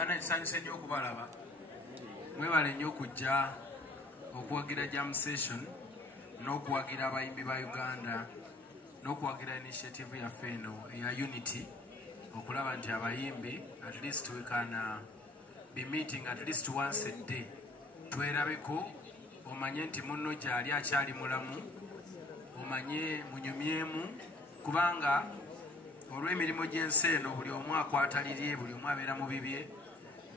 bana ekisanyusa nnyo okubalaba mwebale nnyo okujja okuwagira jam session n'okuwagira abayimbi ba Uganda n'okuwagira initiative yaffe eno eya unity okulaba nti abayimbi at least we can be meeting at least once a day twerabeko omanye nti munno gyali akyali mulamu omanye munyumyemu kubanga olw'emirimu gy'ensi eno buli omu akwatalirye buli omu abeera mu bibye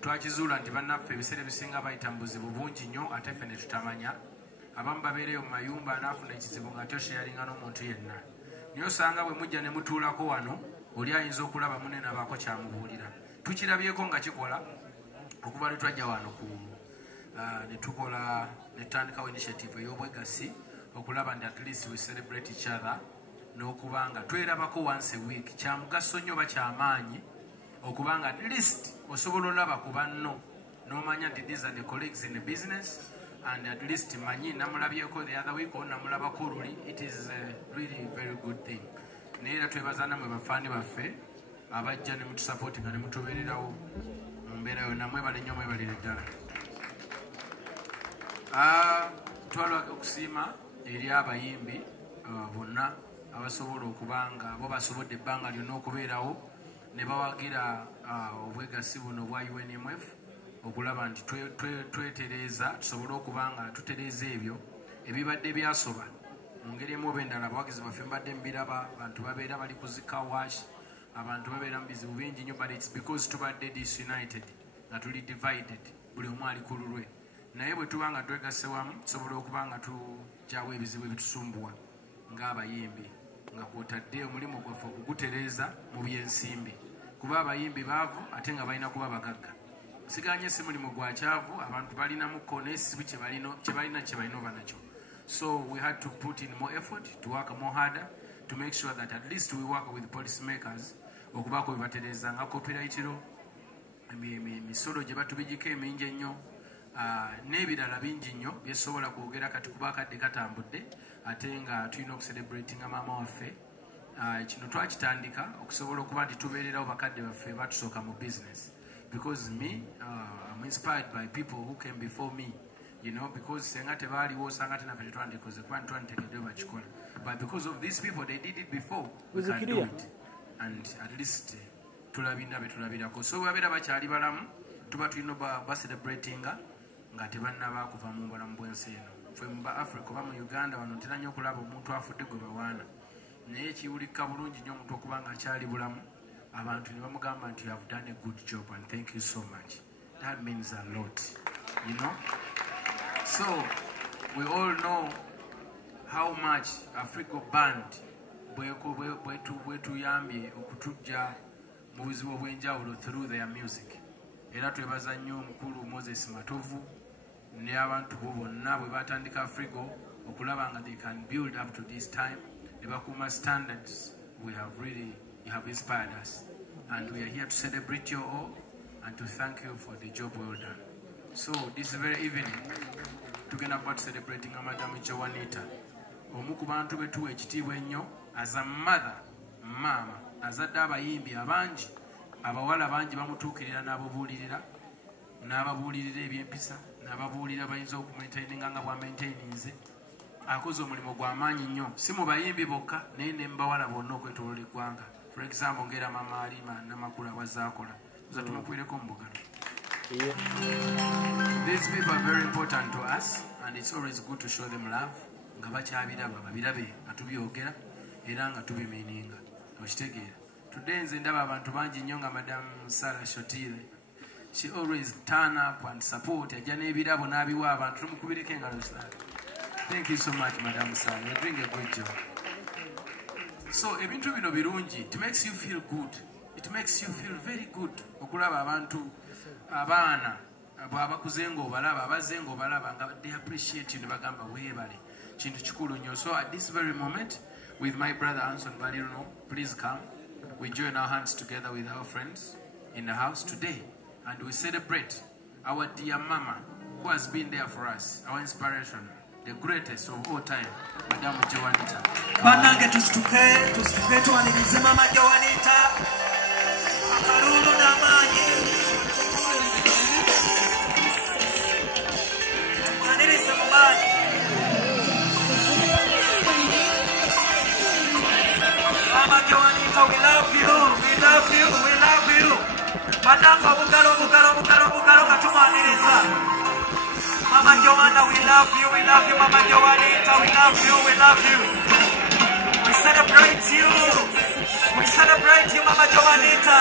twakizuula nti bannaffe ebiseera ebisinga bayita mu buzibu bungi nnyo ate ffe ne tutamanya abamu babeereyo mu mayumba anaafuna ekizibu nga tosheyalinga n'omuntu yenna naye osanga bwe mujja ne mutuulako wano oli ayinza okulaba munne nabaako kyamubuulira tukirabyeko nga kikola okuva lwe twajja wano ne tukola ne tutandikawo initiative ey'obwegassi okulaba nti at least we celebrate each other n'okubanga twerabako once a week kya mugaso nnyo oba kyamaanyi okubanga at least osobola olaba ku banno n'omanya nti these are the colleagues in the business and at least manyi namulabyeko the other week or namulabako luli it is a really very good thing naye era twebaza namwe bafaani baffe abajja ne mutusapooti nga ne mutubeererawo mu mbeera yonna mwebale nnyo mwebalire ddala twalwaka okusiima eri abayimbi bonna abasobola okubanga bo basobodde ebbanga lyonna okubeerawo ne bawagira obwegassi buno bwa UNMF okulaba nti twetereeza tusobole okubanga tutereeza ebyo ebibadde byasoba mu ngeri emu oba endala abawagizi baffe mbadde mubiraba abantu babeera bali kuzika wash abantu babeera mu bizibu bingi nnyo but it's because tubadde disunited nga tuli divided buli omu ali ku lulwe naye bwe tuba nga twegasse wamu tusobole okuba nga tugyawo ebizibu ebitusumbuwa ng'abayimbi nga kwotadde omulimu gwaffe okugutereeza mu byensimbi kuba abayimbi baavu ate nga balina kuba bagagga siganye si mulimu gwa kyavu abantu balinamu konesibu kyebalina oba nakyo so we had to put in more effort to work more harder to make sure that at least we work with policy makers okubaako bebatereeza nga copyrightiro emisolo gye batubigiko emingi ennyo n'ebirala bingi nnyo byesobola kwogera kati kuba akadde katambudde ate nga tulina okucelebratinga maama waffe kino twakitandika okusobola okuba nti tubeererawo bakadde baffe batusooka mu business because me I'm inspired by people who came before me you know because senga tebaaliwo osanga tenaffe tetwandikoze kuba ntitwanditegedde bakikola but because of these people they did it before we can do it and at least tulabina betulabirako so babeera bakyali balamu tuba tulina bacelebratinga nga tebannaba kuva mu bulamu bw'ensi eno ffe mu Africa oba mu Uganda wano ntera nnyo okulaba omuntu afudde gwe bawaana naye kiwulika bulungi nnyo omuntu okuba nga akyali bulamu abantu ne bamugamba nti you have done a good job and thank you so much that means a lot you know so we all know how much Africa band bwetuyambye okutujja mu buzibu obw'enjawulo through their music era twebaza nnyo omukulu Moses Matovu ne abantu bo bonna bwe batandika Africa okulaba nga they can build up to this time ne bakuuma standards you have inspired us and we are here to celebrate you all and to thank you for the job well done so this very evening tugenda kuba celebrating Madam Joanita omu ku bantu betuwa ekitiibwa ennyo as a mother mama azadde abayimbi abangi abawala bangi bamutuukirira n'ababuulirira ebyempisa n'ababuulira bayinza okumaintaininga nga bwamaintaininze akoze omulimu gw'amaanyi nnyo si mu bayimbi bokka naye ne mbawala bonna okwetoloola eggwanga for example ng'era mama Alima Namakula bwazaakola oza tumukwireko mu bugalo these people are very important to us and it's always good to show them love nga bakyabiraba babirabe nga tubyogera era nga tubimiininga okitegeera today nze ndaba abantu bangi nnyo nga Madam Sarah Shotile she always turn up and support ajja n'ebirabo n'abiwa abantu tumukubireko engalo thank you so much Madam Sarah you're doing a good job so ebintu bino birungi it makes you feel good it makes you feel very good okulaba abantu abaana bwabakuze ng'obalaba abazze ng'obalaba nga they appreciate you ne bagamba weebale kintu kikulu nnyo so at this very moment with my brother Anson Baliruno please come we join our hands together with our friends in the house today and we celebrate our dear mama who has been there for us our inspiration the greatest of all time Madam Joanita banange tusituke tuwanirize mama Joanita akarulu n'amaanyi Mama Joanna, we love you, Mama Joanita, we love you. We celebrate you, Mama Joanita.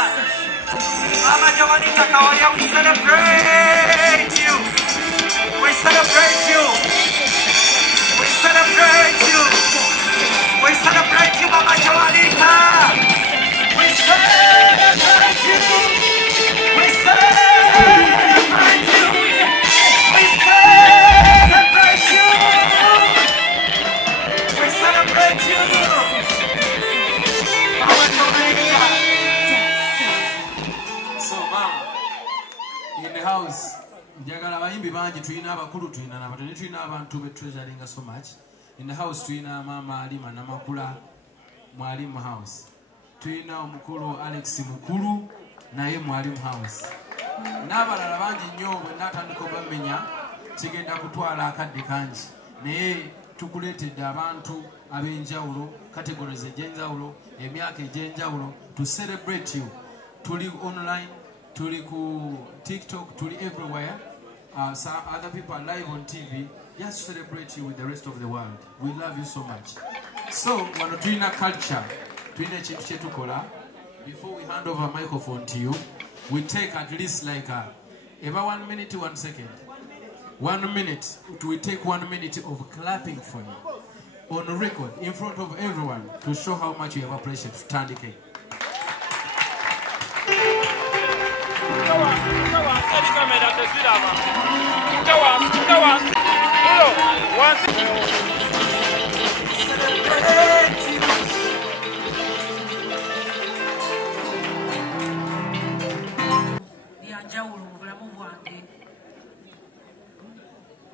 Mama Joanita Kawalia, we celebrate you. We celebrate you, Mama Joanita. We celebrate you. So, Mama, in the house, njagala abayimbi bangi tulina abakulu tulina n'abatono tulina abantu be treasuring so much. In the house tulina Mama Alima Namakula Mwalimu house. Tulina omukulu Alex Mukulu naye Mwalimu house. N'abalala bangi nnyo bwe natandika obamenya kigenda kutwala akadde kangi. Naye tukuleetedde abantu ab'enjawulo, categories egy'enjawulo, emyaka egy'enjawulo to celebrate you. Tuli online, tuli ku TikTok, tuli everywhere. Some other people are live on TV. Just celebrate you with the rest of the world. We love you so much. So, wano tulina culture, tulina ekintu kye tukola. Before we hand over microphone to you, we take at least like about 1 minute to 1 second. 1 minute. We take 1 minute of clapping for you on record in front of everyone to show how much you have appreciated Tandy K.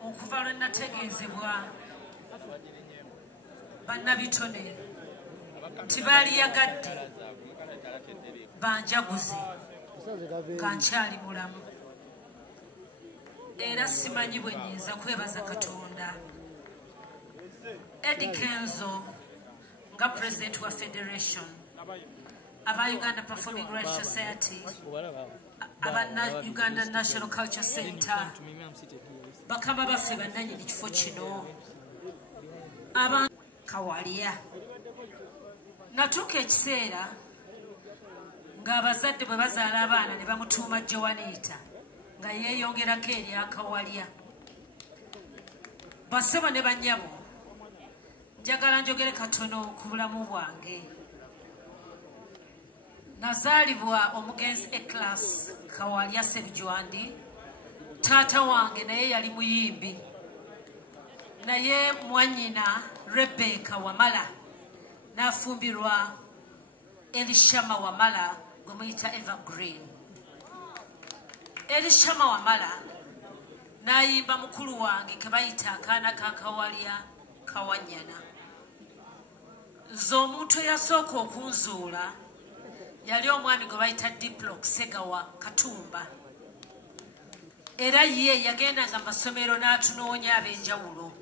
Okuva lwe nategeezebwa bannabitone nti baaliyagadde banjaguze nga nkyali mulamu era simanyi bwe nnyinza kwebaza Katonda. Eddie Kenzo nga president wa federation aba Uganda Performing Rights Society aba Uganda National Culture Center bakama baffe bannannyini kifo kino abantu Kawalia. Natuuka ekiseera ng'abazadde bwe bazaala abaana ne bamutuuma Joanita nga yeeyongerako erya Kawalia. Basebo ne bannyabo, njagala njogere katono ku bulamu bwange. Nazaalibwa omugenzi Eclas Kawalia Sebijwandi. Taata wange naye yali muyimbi. Naye mwannyina Rebecca Wamala n'afumbirwa Elishama Wamala gwe muyita Evergreen. Elishama Wamala n'ayimba mukulu wange ke bayita akaana ka Kawalia Kawanyana. Nze omuntu eyasooka okunzuula yali omwami gwe bayita Diplock Segawa Katumba. Era ye yagendanga mu masomero n'atunoonya ab'enjawulo.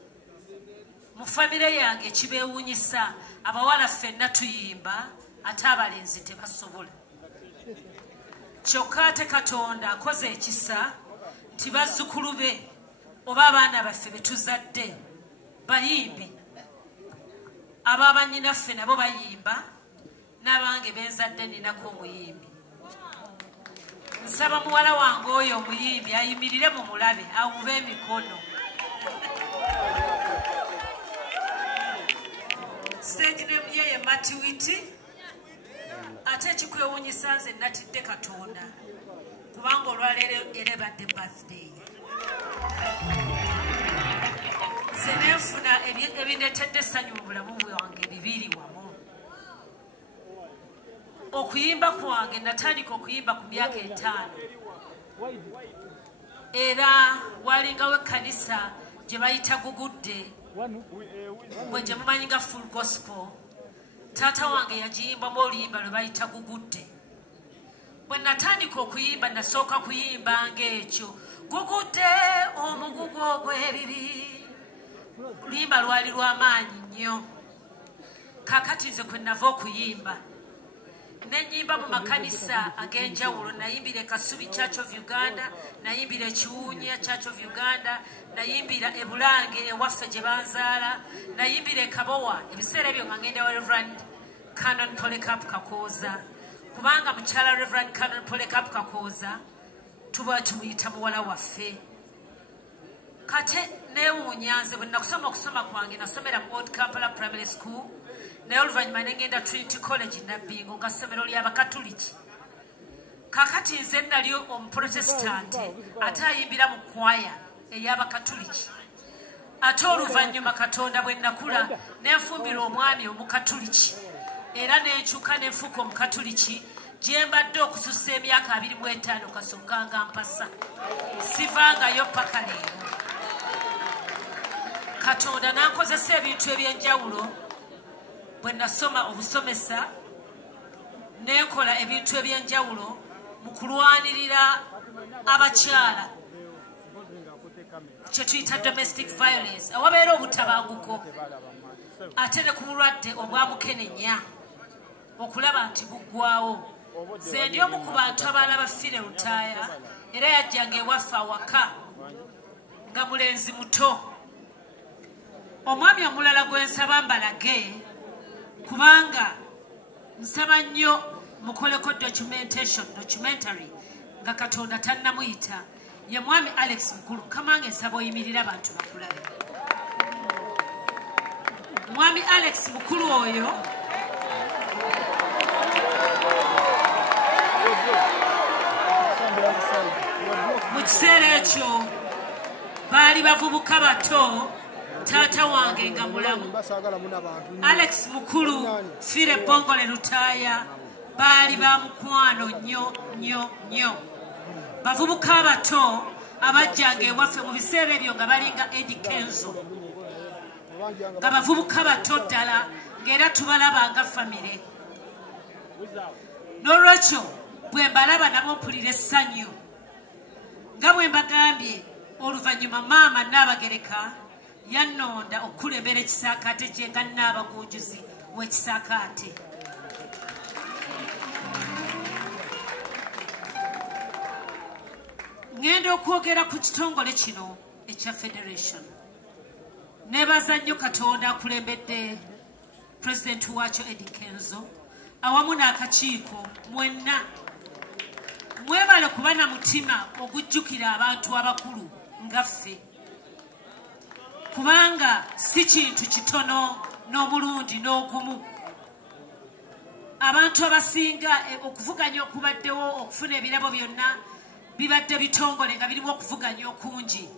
Mu famire yange kibeewuunyisa abawala ffenna tuyimba ate abalenzi tebasobola. Kyokka ate Katonda akoze ekisa nti bazzukulu be oba abaana baffe be tuzadde bayimbi. Abaabannyinaffe nabo bayimba n'abange benzadde ninako omuyimbi. Nsaba muwala wange oyo omuyimbi ayimirire mu mulabe awube emikono. Stage name ye Matiwiti. Ate ekikwewuunyisa nze natidde Katonda kubanga olwaleero era ebadde birthday. Nze nenfuna ebindeetedde essanyu mu bulamu bwange bibiri wamu. Okuyimba kwange natandika okuyimba ku myaka 5. Era walingawo ekkanisa gye bayita Gugudde bwe gye mumanyi nga full gospel. Taata wange yagiyimbamu oluyimba lwe bayita Gugudde. Bwe natandika okuyimba nasooka kuyimba ng'ekyo Gugudde omugugu ogw'ebibi. Oluyimba lwali lw'amaanyi nnyo. Kaakati nze kwe nava okuyimba nenyimba mu makanisa ag'enjawulo. Nayimbira Kasubi Church of Uganda, nayimbira Kiwunya Church of Uganda, nayimbira Ebulange ewaffe gye banzaala, nayimbira Kabowa. Ebiseera ebyo nga ngenda wa Reverend Canon Polycarp Kakooza, kubanga mukyala Reverend Canon Polycarp Kakooza tuba tumuyita muwala waffe. Kate neewuunya nze bwe nakusoma okusoma kwange nasomera mu Old Kampala Primary School, naye oluvannyuma ne ngenda Trinity College Nabbingo nga ssomero ly'Abakatuliki. Kakati nze nali omuprotestante ate ayimbira mu kwaya ey'Abakatuliki. Ate oluvannyuma Katonda bwe nakula nenfumbira omwami Omukatuliki era nenkyuka nenfuuka Omukatuliki gye mbadde okusussa emyaka 25 kasooka nga mpasa. Sivangayo paka leero. Katonda nankozesa ebintu eby'enjawulo bwe nasoma obusomesa, nenkola ebintu eby'enjawulo mu kulwanirira abakyala kye tuyita domestic violence, awabeera obutabanguko, ate ne ku bulwadde obwamukenenya okulaba nti buggwawo. Nze ndi omu ku bantu abaala bafiire lutaaya era yajjanga ewaffe awaka nga mulenzi muto. Omwami omulala gwe nsaba mbalage kubanga nsaba nnyo mukoleko documentary nga Katonda tannamuyita, ye mwami Alex Mukulu. Kamange nsaba oyimirira abantu bakulabe. Mwami Alex Mukulu oyo mu kiseera ekyo baali bavubuka bato, taata wange nga mulamu. Alex Mukulu Fire Bongole Lutaaya baali ba mukwano nnyo. Bavubuka abato abajjanga ewaffe mu biseera ebyo nga balinga Eddie Kenzo, nga bavubuka bato ddala ng'era tubalaba nga famire. N'olwekyo bwe mbalaba nabo mpulira essanyu. Nga bwe mbagambye oluvannyuma maama Nnaabagereka yannonda okukulembera ekisaakaate kye nga Nnaabagunjuzi w'ekisaakaate. Ngenda okwogera ku kitongole kino ekya Federation. Neebaza nnyo Katonda akulembedde Pulezidenti waakyo Eddie Kenzo awamu n'akakiiko mwenna. Mwebale kuba na mutima ogujjukira abantu abakulu nga ffe, kubanga si kintu kitono n'omulundi n'ogumu. Abantu abasinga okuvuganya okubaddewo okufuna ebirabo byonna bibadde bitongole nga birimu okuvuganya okungi,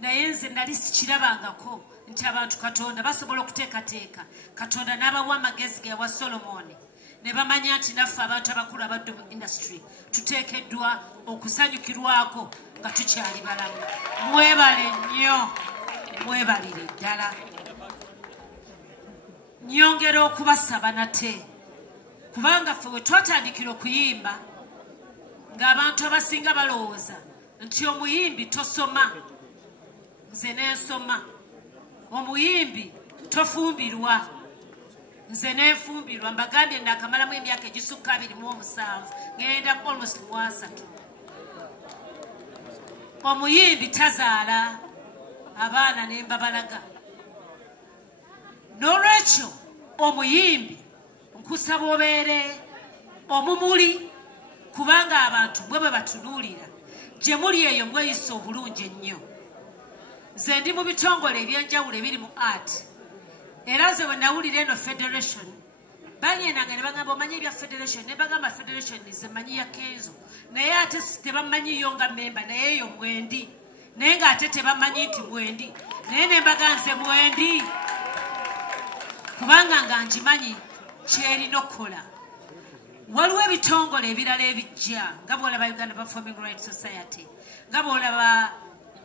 naye nze nali sikirabangako nti abantu Katonda basobola okuteekateeka. Katonda n'abawa amagezi ge yawa Solomoni ne bamanya nti naffe abantu abakulu abadde mu industry tuteekeddwa okusanyukirwako nga tukyali balamu. Mwebale nnyo, mwebalire ddala. Nyongera okubasaba nate kubanga ffe we twatandikira okuyimba ng'abantu abasinga balowooza nti omuyimbi tosoma. Nze n'ensoma. Omuyimbi tofumbirwa. Nze n'enfumbirwa. Mbagambye nakamalamu emyaka egisukka 27 ngenda almost mu 3. Omuyimbi tazaala abaana ne mbabalaga. N'olwekyo omuyimbi nkusaba obeere omumuli, kubanga abantu bwe batunuulira gye muli eyo mweyisa obulungi ennyo. Nze ndi mu bitongole ebyenjawulo ebiri mu art, era nze bwe nawulira eno Federation banyenanga ne bagamba omanyi ebya Federation, ne bagamba Federation nze manyi ya Kenzo, naye ate tebamanyiyo nga memba, naye eyo mwendi, naye ng'ate tebamanyi nti mwendi, naye ne mbaga nze mwendi kubanga nga ngimanyi kyerina okukola. Waliwo ebitongole ebirala ebijja nga bw'olaba Uganda Performing Rights Society, nga bw'olaba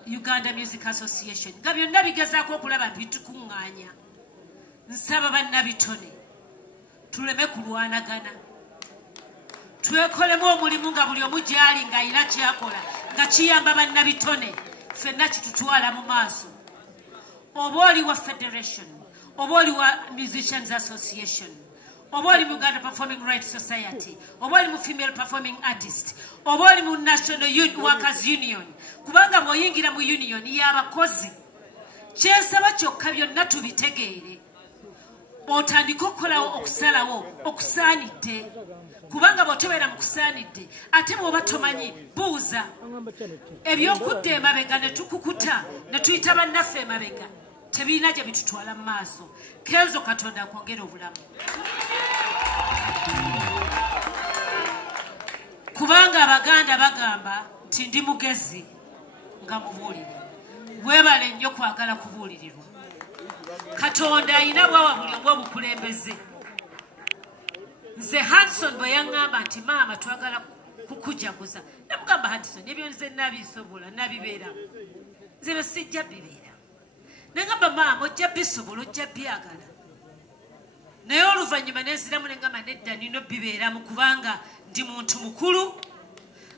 Uganda Music Association, nga byonna bigezaako okulaba bitukuŋŋaanya. Nsaba bannabitone tuleme kulwanagana, twekolemu omulimu nga buli omu gy'ali ng'alina kyakola nga kiyamba bannabitone, ffenna kitutwala mu maaso. Oba oli wa Federation, oba oli wa Musicians Association, oba oli mu Uganda Performing Rights Society, oba oli mu Female Performing Artist, oba oli mu National Workers Union, kubanga bw'oyingira mu union y'abakozi, kyesaba kyokka byonna tubitegeere. Otandika okukolawo okusalawo okusaanidde, kubanga bw'otobeera mu kusaanidde ate bw'oba tomanyi buuza. Eby'okudda emabega ne tukukuta ne tuyita bannaffe emabega tebiina gye bitutwala mu maaso. Kenzo Katonda akwongera obulamu. Kubanga Abaganda bagamba nti ndi mugezi nga mubuulire. Weebale nnyo kwagala kubuulirirwa. Katonda ayina bwawa buli omu obukulembeze. Nze Hanson bwe yaŋŋamba nti maama twagala kukujaguza, namugamba Hanson ebyo nze nabisobola nabibeeramu. Nze bwe sijja bibeera. Nengamba maama ojja bisobola ojja byagala. Naye oluvannyuma nenziramu nengamba nedda nino bibeeramu kubanga ndi muntu mukulu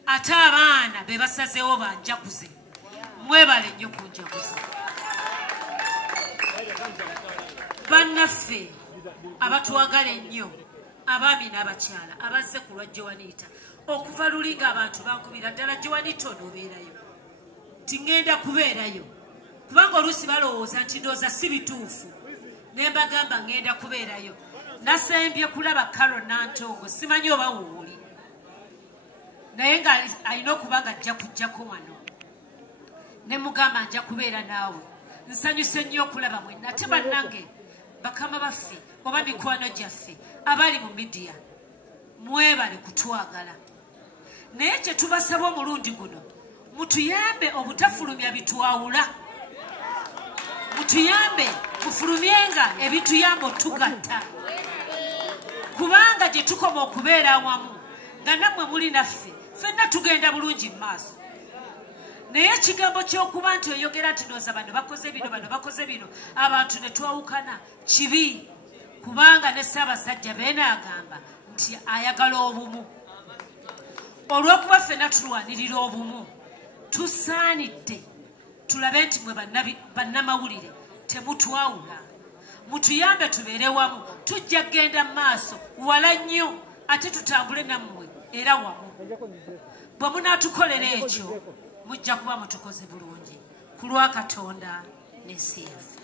ate abaana be basazeewo banjaguze. Mwebale nnyo kunjaguza. Bannaffe abatwagala ennyo, abaami n'abakyala abazze ku lwa Joanita, okuva luli ng'abantu bankubira ddala Joanita onoobeerayo, tingenda kubeerayo kubanga oluusi balowooza nti ndowooza si bituufu, ne mbagamba ngenda kubeerayo. Nasembye kulaba Carol Nantongo, simanyi oba wooli, naye ng'alina okuba nga ajja kujjako wano. Ne mugamba nja kubeera naawe. Nsanyuse nnyo okulaba mwenna. Ate bannange bakama baffe oba mikwano gyaffe abali mu midiya, mwebale kutwagala. Naye kye tubasaba omulundi guno, mutuyambe obutafulumya bitwawula. Mutuyambe mufulumyenga ebituyamba otugatta. Kubanga gye tukoma okubeera awamu nga nammwe muli naffe, ffenna tugenda bulungi mu maaso. Naye ekigambo ky'okuba nti oyogera nti ndowooza bano bakoze bino bano bakoze bino abantu ne twawukana kibi, kubanga ne Ssaabasajja beena agamba nti ayagala obumu. Olw'okuba ffenna tulwanirira obumu, tusaanidde tulabe nti mwe bannamawulire temutwawula. Mutuyambe tubeere wamu, tujja kgenda mu maaso wala nnyo ate tutambule nammwe era wamu. Bwe munaatukolera ekyo mujja kuba mutukoze bulungi ku lwa Katonda n'ensi yaffe.